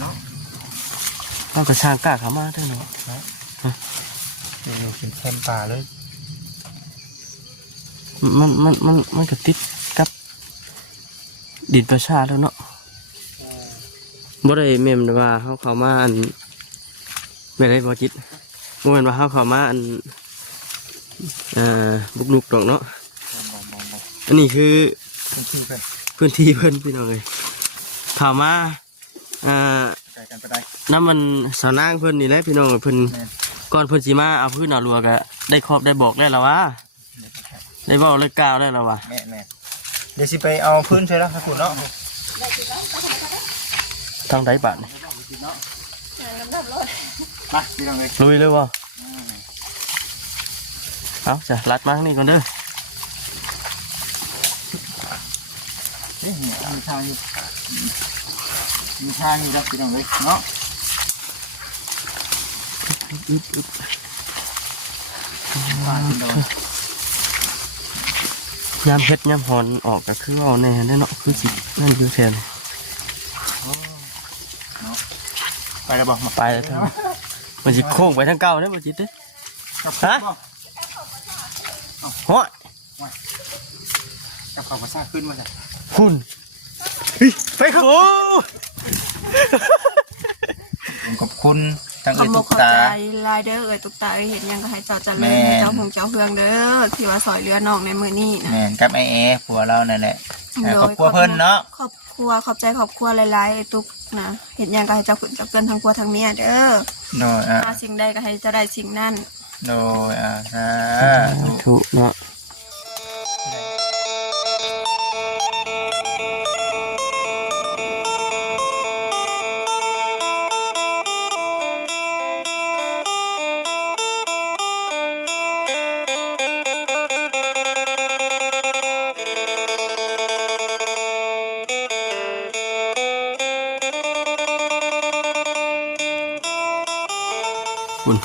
เนาะต้องกระชางกล้าขามาได้เนาะอยู่เป็นแคมป่าเลยมันก็ติดกับดินประชาแล้วเนาะบ่ได้แม่นว่าเขามาอันไม่ได้บ่จิตบ่แม่นว่าเขามาอันบุกลุกดอกเนาะอันนี้คือพื้นที่เพิ่นพี่น้องเลยเข้ามาน้ำมันสาวนางเพิ่นนี่แหละพี่น้องเพิ่นก่อนเพิ่นสิมาเอาพื้นเอาลัวก็ได้ครอบได้บอกได้แล้วว่าได้บอกเลยกล่าวได้แล้วว่าแม่เดี๋ยวสิไปเอาพื้นใช่แล้วครับคุณเนาะทางใดบาทนี่มาพี่น้องเลยลุยเลยวะเอาจะลัดมาทางนี้ก่อนเด้อมีทางอยู่ครับพี่น้องเลยเนาะยามเพชรยามหอนออกก็คือเอาแน่ได้เนาะคือสินั่นคือแทนไปแล้วบอกมาไปแล้วทั้งมันจะโค้งไปทั้งเก่าเนี่ยมันจิตเด้ฮะห้อยกับเขาภาษาขึ้นมาจ้ะหุ่นไปครับโอ้ขอบคุณทั้งตุกตาลายเด้อตุกตาเห็นยังก็ให้เจ้าจันเลยเจ้าหงเจ้าเฮืองเด้อที่ว่าซอยเรือน้องในมือนี่นะแม่กับไอผัวเรานั่นแหละครอบครัวเพิ่นเนาะครอบครัวขอบใจครอบครัวหลายๆตุกนะเห็นยังก็ให้เจ้าขุนเจ้าเกินทั้งครัวทั้งเมียเด้อโดยสิ่งใดก็ให้เจ้าได้สิ่งนั้นโดยถูกเนาะคุณ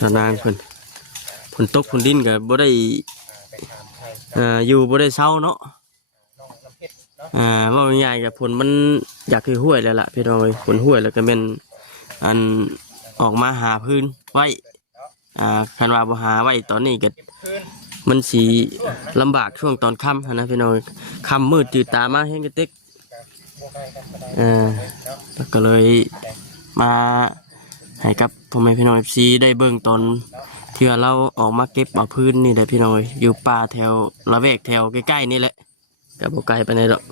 สนางคุณผลตกผลดินกับบ่ได้อยู่บ่ได้เศร้าเนาะว่าง่ายๆกับผลมันอยากคือห้วยแล้วล่ะพี่น้อยผลห้วยแล้วก็เป็นอันออกมาหาพื้นไว้คันว่าบ่หาไว้ตอนนี้ก็มันสีลำบากช่วงตอนค่ำนะพี่น้อยค่ำมืดจืดตามาเห็นกระติกก็เลยมาให้กับพ่อแม่พี่น้องFCได้เบิ่งตอนเทื่อเราออกมาเก็บเอาพื้นนี่แหละพี่น้องอยู่ป่าแถวละแวกแถวใกล้ๆนี่แหละกับบ่ไกลไปไหนหรอก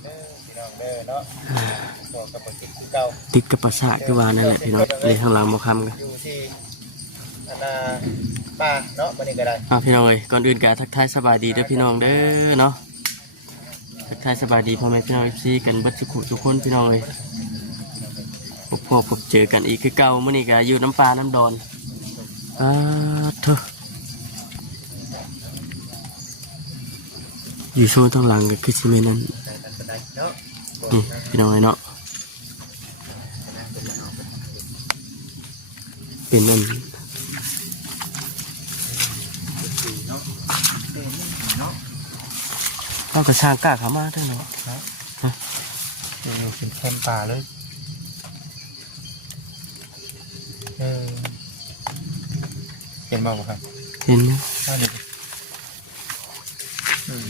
ติดกับประสาทคือว่านั่นแหละพี่น้องเลยข้างหลังบ่คำกันป่าเนาะวันนี้ก็ได้พี่น้องก่อนอื่นก็ทักทายสบายดีเด้อพี่น้องเด้อเนาะทักทายสบายดีพ่อแม่พี่น้อง FCกันเบิดทุกคนพี่น้องพบเจอกันอีกคือเก่าเมื่อนี้ก็อยู่น้ำปลาน้ำดอนเถอะอยู่โซนทางหลังก็คือซีเมนนั่นนี่พี่น้องเนาะเป็นนั่นต้องกระชางกล้าขามาได้เนาะอยู่เป็นแคมป่าเลยเห็นบ้างครับเห็นนะ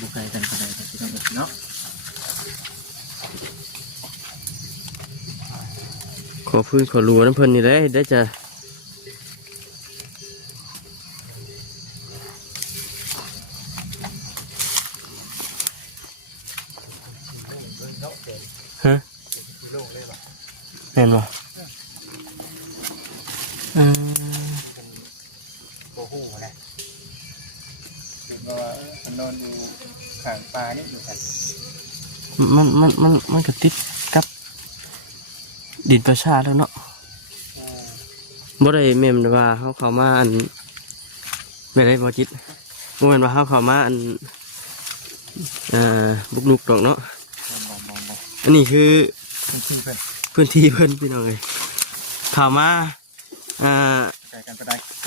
บุกไปกันก็ได้ที่ต้องเนาะขอพื้นขอรัวน้ำเพลินนี่ได้จะฮะเห็นป่ะโอ้โหนะถึงว่ามันนอนอยู่ข้างปลานี่อยู่กันมันก็ติดกับดินประชาแล้วเนาะบ่ได้แม่นว่าเขามาอันไม่ได้บ่จิตบ่แม่นว่าเขามาอันบุกลุกดอกเนาะอันนี้คือพื้นที่เพิ่นพี่น้องเลยเข้ามา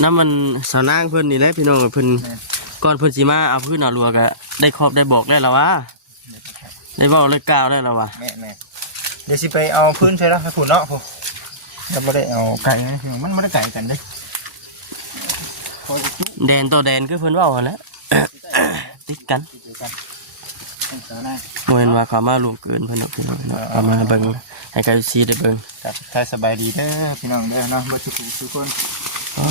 น้ำมันสาวนางเพิ่นนี่แหละพี่น้องเพิ่นก่อนเพิ่นสิมาเอาพื้นเอาลัวก็ได้ครอบได้บอกได้แล้วว่าได้บอกเลยกล่าวได้แล้วว่า เดี๋ยวสิไปเอาพื้นใช่แล้วให้ผุนเนาะผมเราไม่ได้เอาไก่นะมันไม่ได้ไก่กันเด้พอจะจุ แดนตัวแดนคือเพิ่นเว้าหั่นแหละติดกัน จุกันต้องเจอหน้า บ่เห็นว่าเขามาลุมเกินเพิ่นดอกพี่น้องเนาะเขามาเบิ่งให้ไกลซีได้เบิ่ง ครับถ้าสบายดีเด้อพี่น้องเด้อเนาะบ่ทุกคน อ๋อ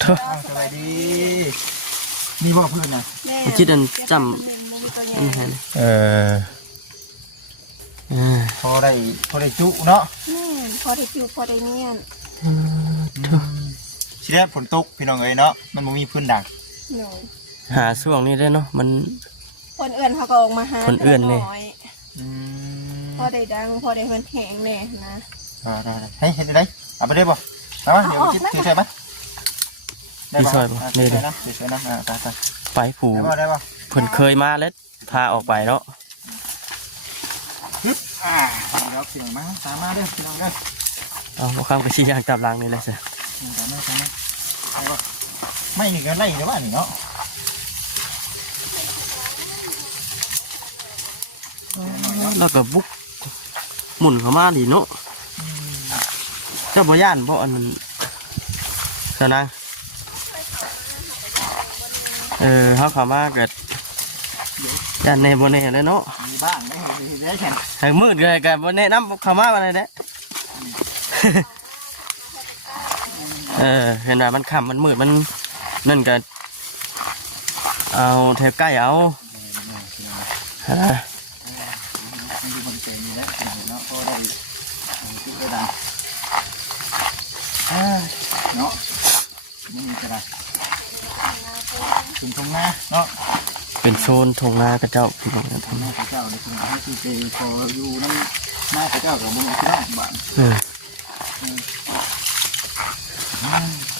เถอะ สบายดีนี่บ่เพื่อนนะ บ่คิดอันจำ นี่ฮะ เออ อ่า พอได้จุเนาะ พอได้อยู่พอได้เนียน ทีแรกฝนตกพี่น้องเอ้ยเนาะมันบ่มีพื้นดัง หนู หาช่วงนี้ได้เนาะมัน คนเอื่นเขาก็ออกมาหา คนเอื่นนี่ พอได้ดังพอได้เพิ่นแหงแน่นะ ได้ให้เห็นได้เอาไปได้บ่เอามาเดี๋ยวคิดถือใช่ไหมได้บ่ได้นะเดี๋ยวช่วยนะไป ไปผู ได้บ่ เพิ่นเคยมาแล้วพาออกไปเนาะ ฮึบแล้วพี่น้องมาตามมาเด้อพี่น้องเด้อ เอาบ่ข้ามกระชี้ยางจับหลังนี่แหละจ้ะ ตามมาไปบ่ไม่นี่ก็ไล่เด้อว่านี่เนาะ แล้วก็บุกหมุนเข้ามาดิเนาะเจ้าบ่ย่านเพราะอันนั้นเจ้านางเฮาเข้ามาเกิดย่านแน่บ่แน่เลยเนาะ มีบ้างได้แข่ง ให้มืดเลยก็บ่แนะนำเข้ามาว่าได้แหละ เห็นว่ามันค่ำมันมืดมันนั่นก็เอาแถวใกล้เอาฮะ มันดูมันเป็นนี่แหละเนาะก็ได้คิดได้ดังเนาะนี่ก็ได้ถึงตรงหน้าเนาะ เป็นโซนทงนากระเจ้าพี่น้องนะ ทำหน้าพระเจ้าเลยคือให้คือเจพออยู่นั่นหน้าพระเจ้ากับมึงที่น้องบ้าน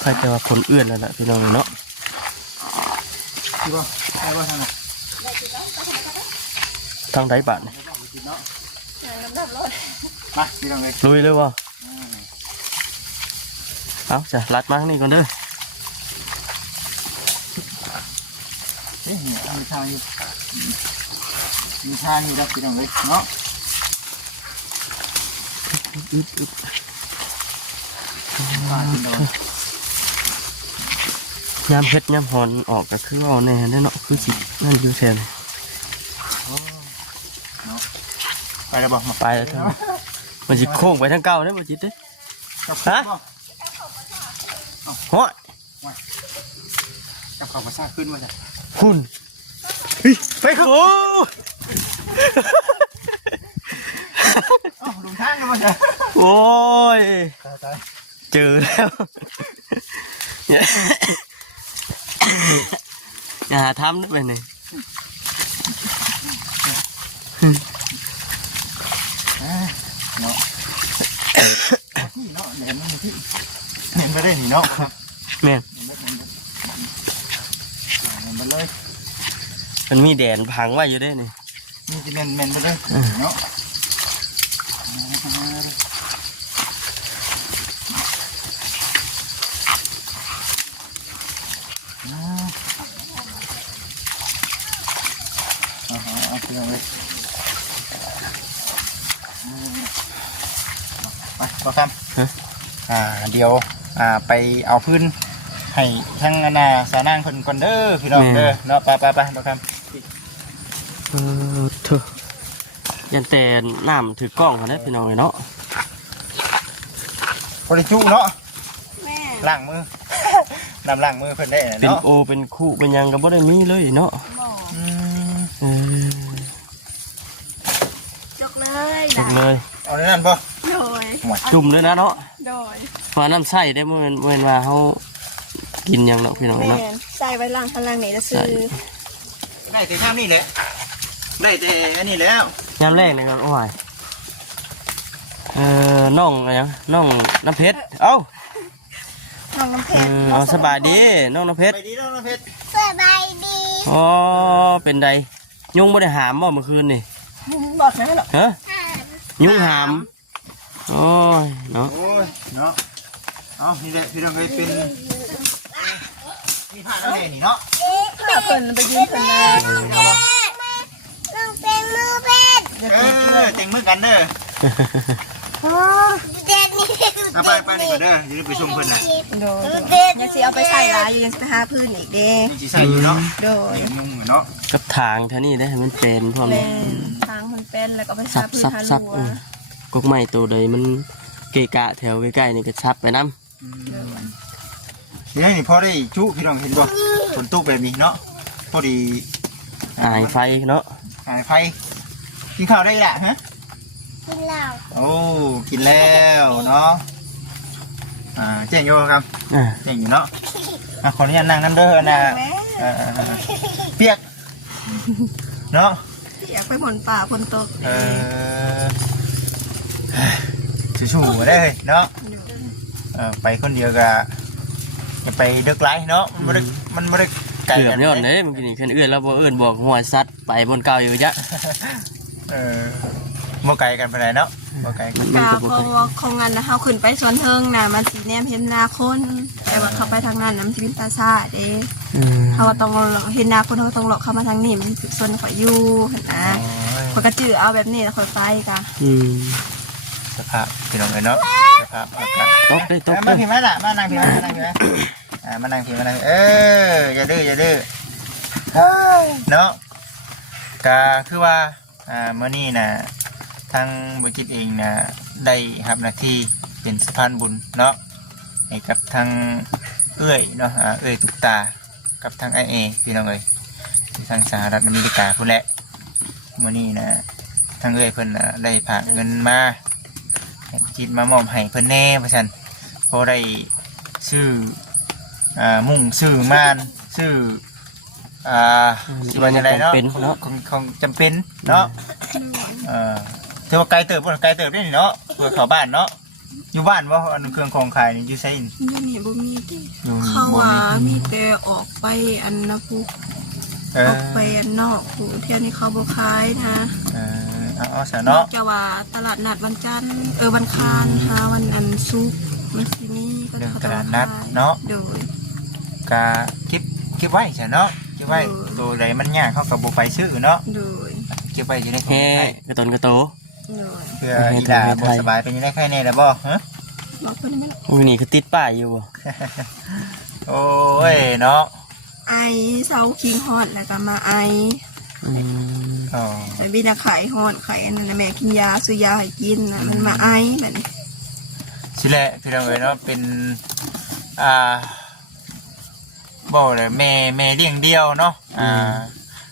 ใครจะว่าคนเอื้อนแล้วล่ะพี่น้องเนาะ คือว่าได้ว่าทางไหน ทางใดบาทนี่ มาพี่น้องเลย ลุยเลยวะเอาจ้ะลัดมาทางนี้ก่อนเด้อ เฮ้ยมีทางอยู่แล้วพี่น้องเลยเนาะมาพี่น้อง ยามเพชรยามหอนออกก็คือเอาแน่ได้เนาะคือสินั่นอยู่แทน ไปแล้วบอกมา ไปแล้วเท่านั้นมันสิโค้งไปทางเก่าได้อบ่จิตเด้อ ฮะ ห้อย กับเขาภาษาขึ้นมาจ้ะ หุ่น ไปครับ โอ้ ลุงทางกันมาจ้ะ โอ้ย ตาย เจอแล้วอย่าหาทำได้ไปไหน เนาะนี่เนาะเดี๋ยวมันที่เห็นไปได้นี่เนาะครับ แม่น เห็นไปเลย มันมีแดนพังไว้อยู่ได้นี่ นี่จะเมนไปเลยเนาะเอาเพื่อนเลยไปบ่ครับเดี๋ยวไปเอาพื้นให้ทั้งนาสานางเพิ่นก่อนเด้อพี่น้องเด้อเนาะไปบ่ครับ เถอะยันแต่น้ำถือกล้องเขาได้พี่น้องเลยเนาะ บริจุเนาะ แม่ ล้างมือ นำล้างมือเพิ่นได้ เป็น เนาะ โอเป็นคู่เป็นหยังก็บ่ได้มีเลยเนาะ บอก เออ จกเลย จุกเลย เอาในนั้นป่ะ โดย จุ่มเลยนะเนาะ โดย เพราะน้ำใส่ได้เมื่อว่าเขากินหยังเนาะพี่น้อง แม่ เนาะ ใส่ไว้ล่างพลังไหนจะซื้อ ได้แต่ข้ามนี่แหละได้แต่อันนี้แล้ว ยามแรกเลยครับโอ้ยน้องอะไรนะน้องน้ำเพชรเอ้า น้องน้ำเพชร เอาสบายดีน้องน้ำเพชร ไปดีแล้วนะเพชร สบายดี อ๋อเป็นไดยุงไม่ได้หามบ่เมื่อคืนนี่ บอกนะหรอ ฮะยุงหามโอ้ยเนาะ โอ้ยเนาะเอานี่แหละพี่น้องเคยเป็นมีผ้าแล้วไงนี่เนาะ เพิ่นไปยืนเพิ่นนะ แต่งมือกันเด้อ เอาไปนี่ก่อนเด้ออย่าลืมไปชมเพิ่นน่ะ โดยยังสิเอาไปใส่ลายอยู่ยังสิไปหาพื้นอีกเด้ ยังสิใส่อยู่เนาะ โดย ยังงงอยู่เนาะ กับทางเท่านี้ได้ให้มันเป็นพร้อม แม่ นี้ ทางคนเป็นแล้วก็ไป ซั หา บ พื้น ซับ หา ซับ ลัว กกไม้ตัวใดมันเกะกะแถวใกล้ๆนี่ก็ซับไปน้ เดี๋ยวนี่พอได้จุพี่น้องเห็นบ่ฝนตกแบบนี้เนาะพอดี ำอายไฟเนาะ หายไฟกินข้าวได้ละฮะ กินเหล้า โอ้กินแล้วเนาะเจ๊งอยู่ครับ อ่า เจ๊งอยู่เนาะขออนุญาตนั่งนั่นเด้อนะ แม่ เปียกเนาะ อยากไปผลป่าผลตก สู้ๆได้เนาะไปคนเดียวก็อย่าไปเดึกไรเนาะมันไม่ได้ไกล เกือ กับ น ยอดเลยเมื่อกี้นี่เพิ่นเอื้อนแล้วบ่เอื้อนบอกหัวซัดไปบนเก่าอยู่จ้ะ บ่ไกลกันไปไหนใดเนาะบ่ไกลกัน มัน กา ก็ เพ บ่ ราะว่าของงานนะเฮาขึ้นไปสวนเทิงน่ะมันสีแนมเห็นนาคนแต่ว่าเข้าไปทางนั้นน่ะมันสิเป็นปราสาทเด้ อืม เฮาว่าต้องเห็นนาคนเฮาต้องหลอกเข้ามาทางนี้มันสิส่วนข่อยอยู่หั่นนะข่อยก็จื้อเอาแบบนี้แล้วข่อยไปกะ อืม สภาพพี่น้องเลยเนาะสภาพอากาศ ตกได้ตก มา ได้ พี่มาล่ะมานั่งพี่มานั่งพี่มามานั่งพี่มานั่งอย่าดื้ออย่าดื้อเนาะก็คือว่าเมื่อนี้นะทางบริษัทเองนะได้รับหน้าที่เป็นสะพานบุญเนาะให้กับทางเอื้อยเนาะเอื้อยตุกตากับทางไอเอพี่น้องเลยทางสหรัฐอเมริกาพุ่นแหละเมื่อนี้นะทางเอื้อยเพิ่นได้ผ่านเงินมาให้จิตมามอบให้เพิ่นแน่เพราะฉะนั้นพอได้ซื้อมุ่งซื้อม่านซื้อที่ว่าอะไรเนาะของจำเป็นเนาะถือว่าไกลเติบบ่ไกลเติบได้นี่เนาะเพื่อเข้าบ้านเนาะอยู่บ้านบ่อันเครื่องของขายนี่อยู่ไสนี่ อยู่นี่บ่มีติ อยู่ เขา บ่ ว่า มี มีแต่ออกไปอันนะผู้ออกไปอันนอกผู้เที่ยวนี้เขาบ่ขายนะ เอาซะ นอ เนาะ กจากว่าตลาดนัดวันจันทร์วันคารหาวันอันศุกร์มันสิมีก็ เรื่อง เขา ต ต้อง ลาด ข นัด าย เนาะ โดย ก็เก็บไว้ซะเนาะเก็บไว้ตัวใดมันยากเขาก็บ่ไปซื้อเนาะ โดย เก็บไว้อยู่ในของ แฮ่ ไทย กระตนกระโต โดย เพื่ออีหลาบ่สบายเป็นยังไงแค่นี้แล้วบ่ฮะ บอกเพิ่นไม่ อุ้ยนี่คือติดป้ายอยู่บ่ โอ้ยเนาะ ไอเซาคิงฮอดแล้วก็มาไอ อืม อ๋อ แต่บินาไข่ฮอดไข่อันนั้นนะแม่กินยาซื้อยาให้กินนะมันมาไอแบบนี้ สิแหละพี่น้องเอ้ยเนาะเป็นบ่เลยแม่เลี้ยงเดียวเนาะ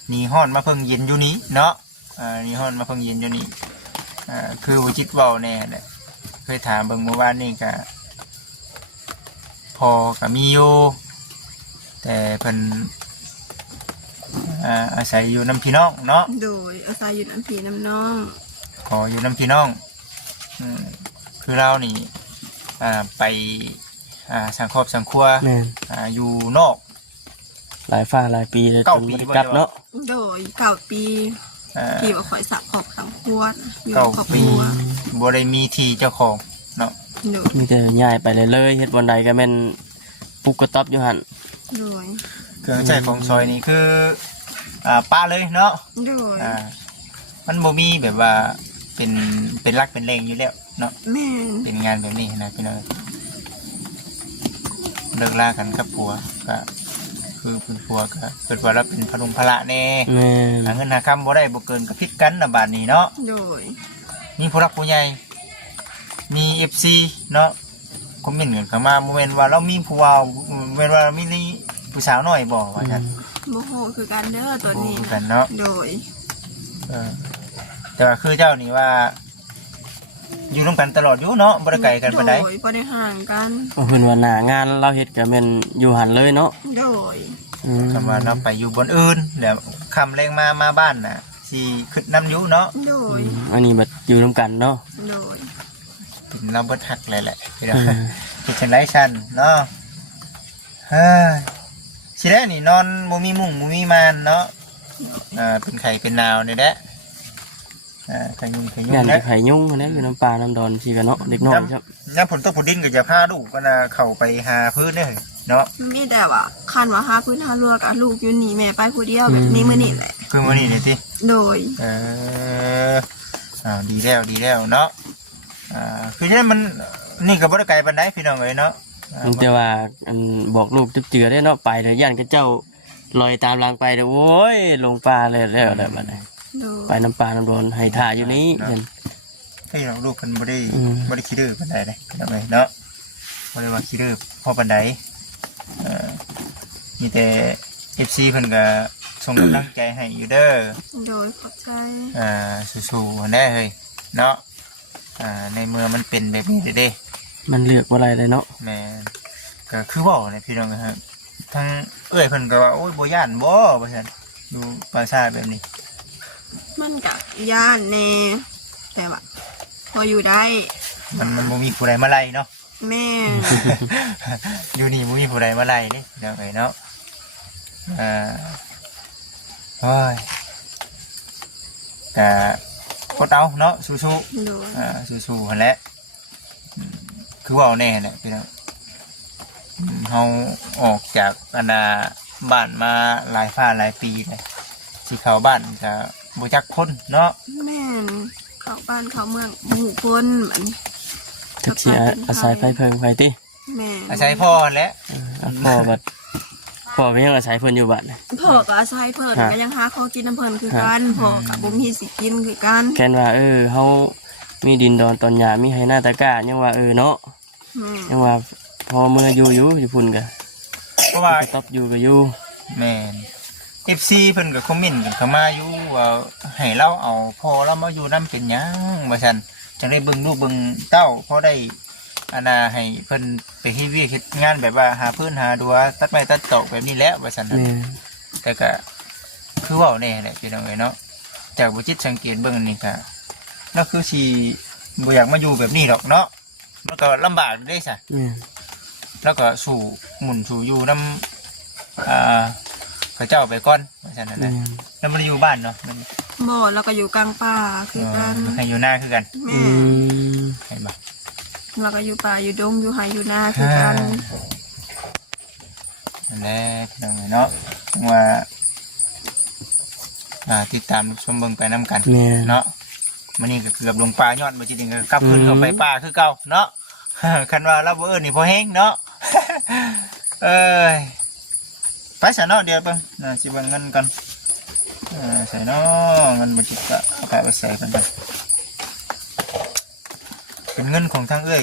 หนีฮ้อนมาเพิ่งเย็นอยู่นี้เนาะหนีฮ้อนมาเพิ่งเย็นอยู่นี้คือวิจิตเว้าแน่แหละเคยถามเบิ่งเมื่อวานนี่ก็พอก็มีอยู่แต่เพิ่นอาศัยอยู่น้ำพี่น้องเนาะ โดยอาศัยอยู่น้ำผีน้ำน้อง ขออยู่น้ำพี่น้องคือเรานี่ไปสังครอบสังครัว แม่น อยู่นอก หลายฟ้าหลายปีเลยจ เก้าน ปี บ่ได้กลับเนาะ โดย9 ปี อ่า ที่ว่าข่อยสับขอบสังควรอยู่ เก้า ครอบ ปี ครัว บ่ได้มีที่เจ้าของเนาะ โดย มีแต่ย้ายไปเลยเฮ็ดวันใดก็แม่นปุกกระต๊อบอยู่หั่น โดย เครื่องใช้ของซอยนี่คือป้าเลยเนาะ โดย มันบ่มีแบบว่าเป็นรักเป็นแรงอยู่แล้วเนาะ แม่น เป็นงานแบบนี้นะพี่น้องเลิกลากันกับผัวก็คือเป็นผัวก็เกิดว่าเราเป็นพลุงพละแน่ แม่น หาเงินหาคำบ่ได้บ่เกินก็พิดกันนะบาดนี้เนาะ โดย มีผู้รักผู้ใหญ่มี FC เนาะคอมเมนต์กันเข้ามาบ่แม่นว่าเรามีผู้เว้าบ่แม่นว่าเรามีผู้สาวน้อยบ่ว่าซั่น โมโหคือกันเด้อตัวนี้ บ่กันเนาะ โดย แต่ว่าคือเจ้านี่ว่า อยู่ร่วมกันตลอดอยู่เนาะบ่ได้ไกลกันปานใด โดยบ่ได้ห่างกัน เพิ่นว่าหน้างานเราเฮ็ดก็แม่นอยู่หั่นเลยเนาะ โดย อืม คำว่าเราไปอยู่บนอื่นแล้วคำแรงมาบ้านน่ะสิขึ้นน้ำอยู่เนาะ โดย อันนี้แบบอยู่นํกันเนาะ โดย เป็นเราบ่ทักเลยแหละพี่น้อง อืม เฮ็ดจังได๋ซั่นเนาะเฮ้ยสิได้นี่นอนบ่มีมุ้งบ่มีม่านเนาะเป็นไข้เป็นหนาวนี่แหละขยุง งาน นะ ไข่ยุ่งอันนี้อยู่น้ำปลาน้ำดอนสิกันเนาะเด็กน้อยครับ น้ำฝนตกฝนดินก็จะพาลูกก็นะเข้าไปหาพื้นเด้อเนาะ มีแต่ว่าคันว่าหาพื้นหาลัวกับลูกอยู่นี่แม่ไปผู้เดียวแบบนี้มื้อนี้แหละ คือมื้อนี้นี่ติ โดย ดีแล้วเนาะคือฉะนั้นมันนี่ก็บ่ได้ไกลปานใดพี่น้องเอ้ยเนาะแต่ว่าอันบอกลูกจุบเจือได้เนาะไปเด้อย่านกับเจ้าลอยตามหลังไปเด้อโว้ยลงป่าแล้วบัดนี้ไปน้ำปลาน้ำโดนให้ท่าอยู่นี้เห็นพี่น้องลูกเพิ่นบ่ได้ขี้ดื้อปานใดเด้พี่น้องเอ้ยเนาะบ่ได้ว่าขี้ดื้อพอปานใดมีแต่ FC เพิ่นก็ส่งกำลังใจให้อยู่เด้อโดยขอบใจสู้ๆแน่เฮ้ยเนาะในเมื่อมันเป็นแบบนี้เด้มันเลือกบ่ได้เลยเนาะแม่ก็คือเว้าเนี่ยพี่น้องครับทั้งเอ้ยเพิ่นก็ว่าโอ้ยบ่ย่านบ่ว่าซั่นอยู่ปราสาทแบบนี้มันก็ย่านแน่แต่ว่าพออยู่ได้มันบ่มีผู้ใดมาไล่เนาะแม่ อยู่นี่บ่มีผู้ใดมาไล่นี่เดี๋ยวไงเนาะโอ้ยแต่กดเอาเนาะสู้ๆสู้ๆหั่นแหละคือว่าแน่แหละพี่น้องเฮาออกจากบ้านมาหลายฟ้าหลายปีเลยสิเข้าบ้านก็บ่จักคนเนาะแม่นเข้าบ้านเข้าเมืองบ่ฮู้คนมันจักสิอาศัยไฟเพิ่งไฟติแม่อาศัยพ่อแหละพ่อบัดพ่อก็ยังอาศัยเพิ่นอยู่บ้านพ่อก็อาศัยเพิ่นก็ยังหาข้าวกินน้ำเพิ่นคือกันพ่อก็บ่มีสิกินคือกันแค่ว่าเฮามีดินดอนตอนหญ้ามีให้หน้าตะกร้ายังว่าเนาะยังว่าพอเมื่ออยู่พุ่นก็เพราะว่าตบอยู่ก็อยู่แม่น FC เพิ่นก็คอมเมนต์กันเข้ามาอยู่ว่าให้เราเอาพ่อเรามาอยู่นำเป็นหยังว่าซั่นจังได้เบิ่งลูกเบิ่งเต้าพอได้ให้เพิ่นไปเฮ็ดเวียกเฮ็ดงานแบบว่าหาพื้นหาดัวตัดไม้ตัดตอกแบบนี้แหละว่าซั่นแต่ก็คือเว้าแน่แหละพี่น้องเอ้ยเนาะจากบ่จิตสังเกตเบิ่งนี่ก็นั่นคือสิบ่อยากมาอยู่แบบนี้ดอกเนาะมันก็ลำบากเด้ซะแล้วก็สู่หมุนสู่อยู่นำเขาเจ้าไปก่อนว่าซั่นน่ะแล้วมันอยู่บ้านเนาะมันบ่แล้วก็อยู่กลางป่าคือกันให้อยู่หน้าคือกันเห็นบ่เราก็อยู่ป่าอยู่ดงอยู่ไห่อยู่นาคือกันนั่นแหละพี่น้องเนาะว่าติดตามชมเบิ่งไปน้ำกันเนาะมันนี่ก็เกือบลงป่ายอดมาจริงๆก็กลับขึ้นเข้าไปป่าคือเก่าเนาะคันว่าเราบ่นี่พอแห้งเนาะไปซะเนาะเดี๋ยวเบิ่งสิเบิ่งเงินก่อนใส่เนาะเงินบ่จิตก็เอาไปใส่เพิ่นไปเป็นเงินของทางเอ้ย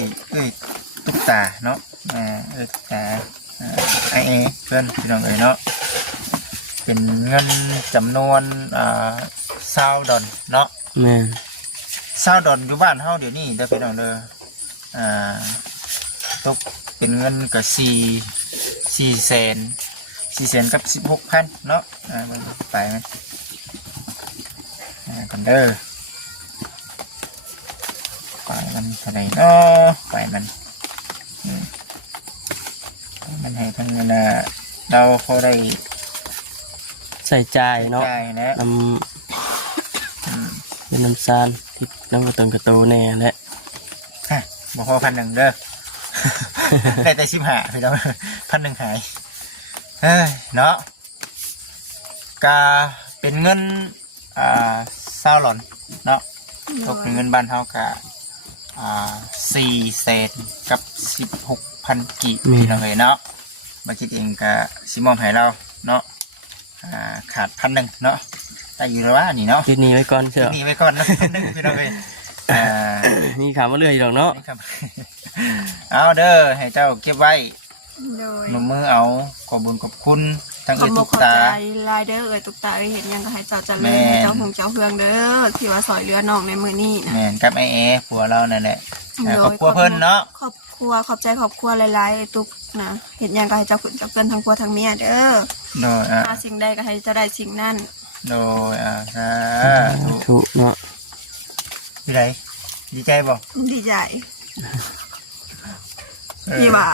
ตุ๊กตาเนาะตุ๊กตาไอเพื่อนพี่น้องเอ้ยเนาะเป็นเงินจำนวน20 ดอลเนาะแม่20 ดอลอยู่บ้านเฮาเดี๋ยวนี้เด้อพี่น้องเด้อตกเป็นเงินก็4แสนกับ 16,000เนาะไปมั้ยกันเด้อไปมันเท่าไหร่เนาะไปมันให้ทั้งเราพอได้ใส่ใจเนาะเป็นน้ำซานที่น้ำกระตุ้นกระตูแน่แหละบอกพอ1,000เด้อได้แต่15พี่น้อง1,000หายเนาะกาเป็นเงิน20 หลอนเนาะตกเป็นเงินบ้านเฮากะ4แสนกับ 16,000 กีบพี่น้องเอ้ยเนาะบัญชีเองก็สิมอบให้เราเนาะขาด1,000เนาะแต่อยู่แล้วว่านี่เนาะคิดนี้ไว้ก่อนเถอะนี่ไว้ก่อนนะ1,000พี่น้องเอ้ยนี่ขามาเรื่อยดอกเนาะเอาเด้อให้เจ้าเก็บไว้หนุ่มมือเอาขอบคุญขอบคุณทั้งเอ้ยตุ๊กตาลายเด้อเอ้ยตุ๊กตาเห็นยังก็ให้เจ้าเจริญให้เจ้าหงเจ้าเฮืองเด้อที่ว่าซอยเรือน้องในมื้อนี้แม่นกับไอ้ผัวเรานั่นแหละครอบครัวเพิ่นเนาะครอบครัวขอบใจครอบครัวหลายๆไอ้ตุ๊กนะเห็นยังก็ให้เจ้าขึ้นเจ้าเกินทั้งผัวทั้งเมียเด้อโดยสิ่งใดก็ให้เจ้าได้สิ่งนั้นโดยถูกเนาะดีใจดีใจบ่ดีใจพี่ว่า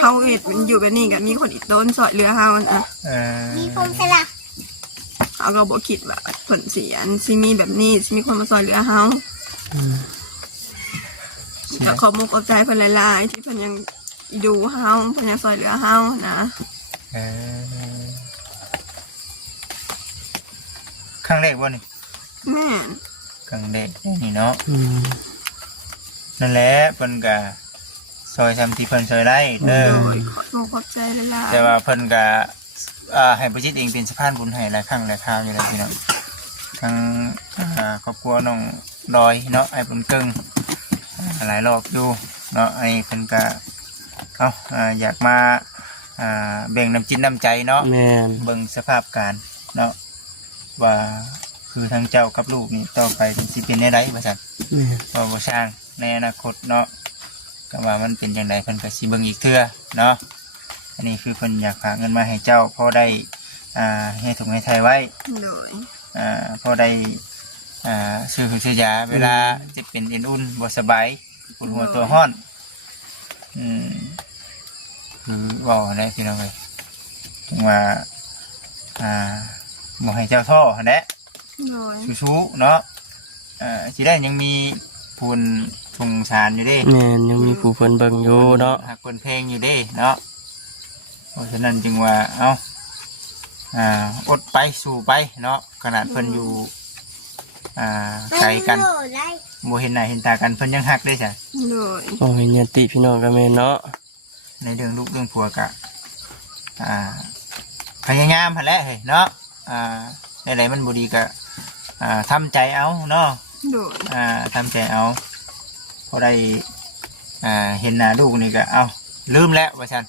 เขาเห็ดมันอยู่แบบนี้กับมีคนอีกต้นซอยเรือเฮามีคนใช่ละเขาก็บอกคิดว่าผลเสียนซีมีแบบนี้ซีมีคนมาซอยเรือเฮาแต่ขอมุกเอาใจเพิ่นหลายๆที่เพิ่นยังดูเฮาเพิ่นยังซอยเรือเฮานะครั้งแรกบ่นี่แม่ กลางเด็กนี่เนาะ อืม นั่นแหละเพิ่นก็ซอยซ้ำที่เพิ่นซอยได้เด้อ โดยขอบใจหลายๆ แต่ว่าเพิ่นก็ให้ประจิตเองเป็นสะพานบุญให้หลายครั้งหลายคราวอยู่แล้วพี่น้องทั้งครอบครัวน้องดอยเนาะไอ้เพิ่นเกิงหลายรอบอยู่เนาะไอ้เพิ่นก็อยากมาแบ่งน้ำจิตน้ำใจเนาะ แม่น เบิ่งสภาพการเนาะว่าคือทางเจ้ากับลูกนี่ต่อไปสิเป็นได้บ่ซั่น แม่น ว่าบ่สร้างในอนาคตเนาะก็ว่ามันเป็นจังไดเพิ่นก็สิเบิ่งอีกเทื่อเนาะอันนี้คือเพิ่นอยากฝากเงินมาให้เจ้าพอได้ให้ถุงให้ไทยไว้ โดย พอได้ซื้อยาเวลาจะเป็นเอ็นอุ่นบ่สบายปวดหัวตัวร้อนคือเว้าได้พี่น้องเอ้ยถึงว่าบ่ให้เจ้าท้อหั่นแหละ โดย ชูๆเนาะสิได้ยังมีพูนทุงสารอยู่เด้ แม่นยังมีผู้เพิ่นเบิ่งอยู่เนาะ หักคนเพลงอยู่เด้เนาะเพราะฉะนั้นจึงว่าอดไปสู่ไปเนาะขนาดเพิ่นอยู่ไกลกันบ่เห็นหน้าเห็นตากันเพิ่นยังหักได้จ้ะ โดย โอ้ยญาติพี่น้องก็แม่นเนาะ ในเรื่องลูกเรื่องผัวกะพยายามหั่นแหละเฮ้ยเนาะอะไรมันบ่ดีก็ทำใจเอาเนาะ โดย ทำใจเอาพอได้เห็นหน้าลูกนี่ก็เอาลืมแล้วว่าฉัน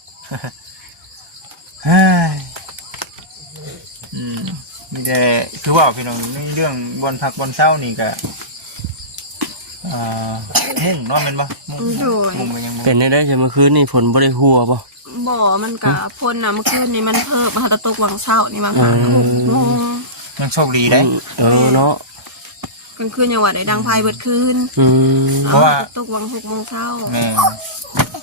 มีแต่คือว่าพี่น้องในเรื่องบนพักบนเศร้านี่ก็มุ่งเนาะแม่นบ่มุ่งไปยังมุ่ง เป็นได้จะเมื่อคืนนี่ฝนบ่ได้หัวบ่ บ่มันกะพ่นน่ะเมื่อคืนนี่มันเพิ่มมาตะตกวังเช้านี่มาค่ะ6 โมง ยังโชคดีได้ เนาะ กลางคืนยังว่าได้ดังไพ่เบิดคืน เพราะว่า ตกวัง6 โมงเช้า แม่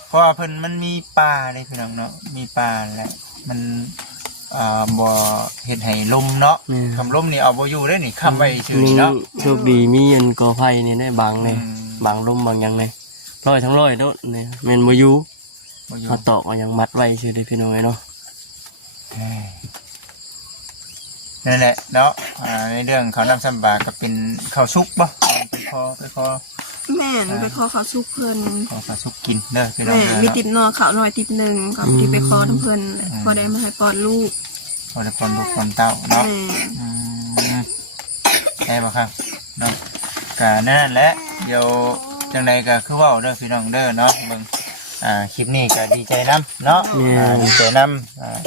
เพราะว่าเพิ่นมันมีป่าเลยพี่น้องเนาะมีป่าแหละมันบ่เฮ็ดให้ลมเนาะคำลมนี่เอาบ่อยู่ได้นี่ค้ำไว้ซื่อนี่เนาะ โชคดีมีอันกอไผ่นี่ได้บางนี่บางลมบางหยังนี่ร้อยทั้งร้อยเนาะนี่แม่นบ่อยู่ บ่อยู่ เอาตอกเอาหยังมัดไว้ซื่อได้พี่น้องเนาะ นั่นแหละเนาะในเรื่องเขาวนำซ้ำบากก็เป็นข้าวสุกบ่ไปขอ แม่นไปขอข้าวสุกเพิ่น ขอข้าวสุกกินเด้อพี่น้อง แม่มีติบนอข้าวหน่อยติบหนึ่งกับที่ไปขอทั้งเพิ่นพอได้มาให้ป้อนลูก พอได้คนลูกคนเต้าเนาะ แม่ ได้ป่ะครับเนาะก็นั่นแหละเดี๋ยวจังใดก็คือเว่าเด้อพี่น้องเด้อเนาะเบิ่งคลิปนี้ก็ดีใจนํเนาะดีใจนํ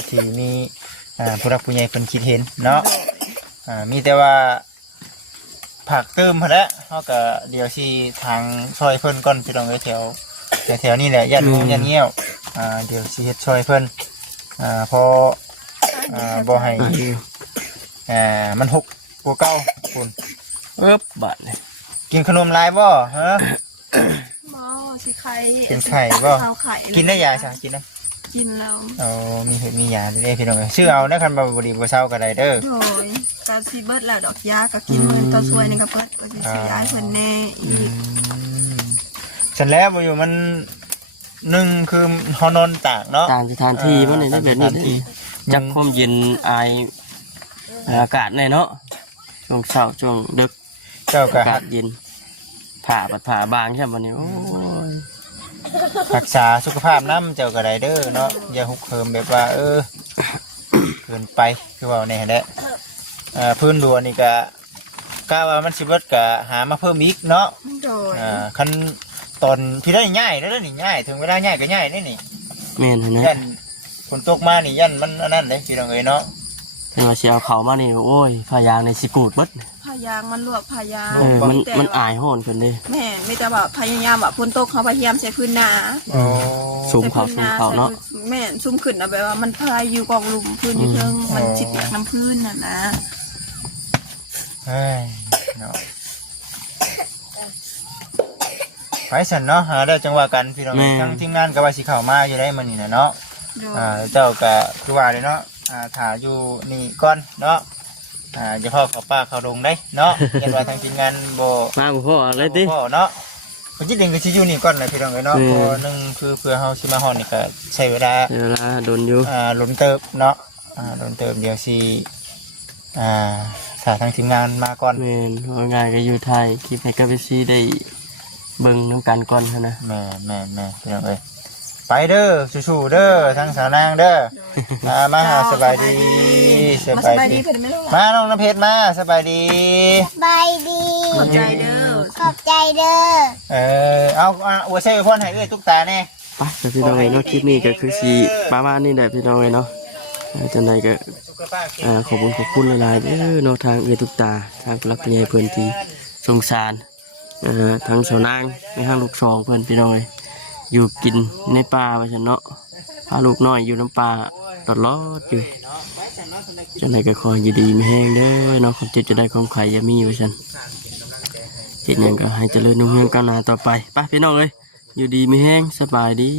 ที่มีผู้รักผู้ใหญ่เพิ่นคิดเห็นเนาะมีแต่ว่าผักเติมพอแล้วเฮาก็เดี๋ยวสิทางซอยเพิ่นก่อนพี่น้องเอ้ยแถวนี่แหละย่านงูย่านเงี้ยวเดี๋ยวสิเฮ็ดซอยเพิ่นพอบ่ให้มันหกกว่าเก่าคุณ บาดนี่ กินขนมลายบ่ฮะ บ่สิไข่ เป็นไข่บ่ ข้าวไข่ กินได้ยาใช่กินได้ กินแล้ว เอามีเห็ดมียาได้พี่น้องเอ้ยชื่อเอานะคันบ่บ่ดีบ่เซาก็ได้เด้อ โดยกาสิเบิดแล้วดอกยาก็กินเพิ่นตัวช่วยนี่ก็เบิดก็สิซื้อยาให้เพิ่นแน่อีก ฉันแล้วบ่อยู่มันหนึ่งคือฮอนอนตากเนาะ ตามสถานที่มันนี่ได้แบบนี้ได้จักความเย็นอายอากาศแน่เนาะช่วงเช้าช่วงดึก เจ้าก็ อากาศเย็นผ่าบางใช่ไหมวันนี้โอ้ย รักษาสุขภาพนำเจ้าก็ได้เด้อเนาะอย่าหุกเหิมแบบว่าเกินไปคือว่าแน่แหละพื้นดัวนี่ก็กะว่ามันสิเบิดก็หามาเพิ่มอีกเนาะ โดย คันตอนพี่ได้ง่ายแล้วนี่ง่ายถึงเวลาง่ายก็ง่ายได้นี่ แม่นนะ ยันฝนตกมานี่ยันมันอันนั้นเลยพี่น้องเอ้ยเนาะ ถ้าเราเชียวเขามานี่โอ้ยพายางในสิกูดเบิด พายางมันลวกพายาง มันอายโหนเพิ่นเด้ แม่มีแต่ว่าพยายามว่าฝนตกเขาพยายามใช้พื้นหนา สูงเขาเนาะ แม่ซุ่มขึ้นนะแบบว่ามันพายอยู่กองหลุมพื้นอยู่เทิงมันจิตอยากน้ำพื้นน่ะนะ เฮ้ยเนาะไปสันเนาะหาได้จังหวะกันพี่น้องเอ้ยทั้งทีมงานกับว่าสิเข้ามาอยู่ได้มื้อนี้น่ะเนาะเจ้าก็คือว่าเลยเนาะถ่าอยู่นี่ก่อนเนาะจะพ่อเขาป้าเขาลงได้เนาะยันว่าทางทีมงานบ่ มาบ่พ่ออะไรติ พ่อเนาะผมคิดเองก็สิอยู่นี่ก่อนนะพี่น้องเอ้ยเนาะเพราะนึงคือเพื่อเฮาสิมาฮอดนี่ก็ใช้เวลา เวลาโดนอยู่ ลุ้นเติบเนาะลุ้นเติบเดี๋ยวสิ สาทางทีมงานมาก่อน แม่นว่าง่ายก็อยู่ไทยคลิปให้กับพี่ซีได้เบิ่งน้ำกันก่อนหั้นนะ แม่พี่น้องเอ้ยไปเด้อสู้ๆเด้อทางสาวนางเด้อมาหาสบายดี มาสบายดีเพิ่นไม่รู้ มาน้องน้ำเพชรมาสบายดี บายดี ขอบใจเด้อ ขอบใจเด้อ เอาอวยเซ่พ่นให้เอ้ยตุ๊กตาแน่ ไปแต่พี่น้องเอ้ยเนาะคลิปนี้ก็คือสีประมาณนี้แหละพี่น้องเอ้ยเนาะจังไดก็ขอบคุณหลายๆเด้อเนาะทางเอ้ยทุกตาทางผู้รักผู้ใหญ่เพิ่นที่สงสารทางสาวนางในทางลูกสองเพิ่นพี่น้องเอ้ยอยู่กินในป่าว่าซั่นเนาะพาลูกน้อยอยู่น้ำป่าตลอดอยู่จังไดก็ขออยู่ดีมีแฮงเด้อเนาะความเจ็บจะได้ความไข่อย่ามีว่าซั่นเฮ็ดหยังก็ให้เจริญรุ่งเรืองก้าวหน้าต่อไปไปพี่น้องเอ้ยอยู่ดีมีแฮงสบายดี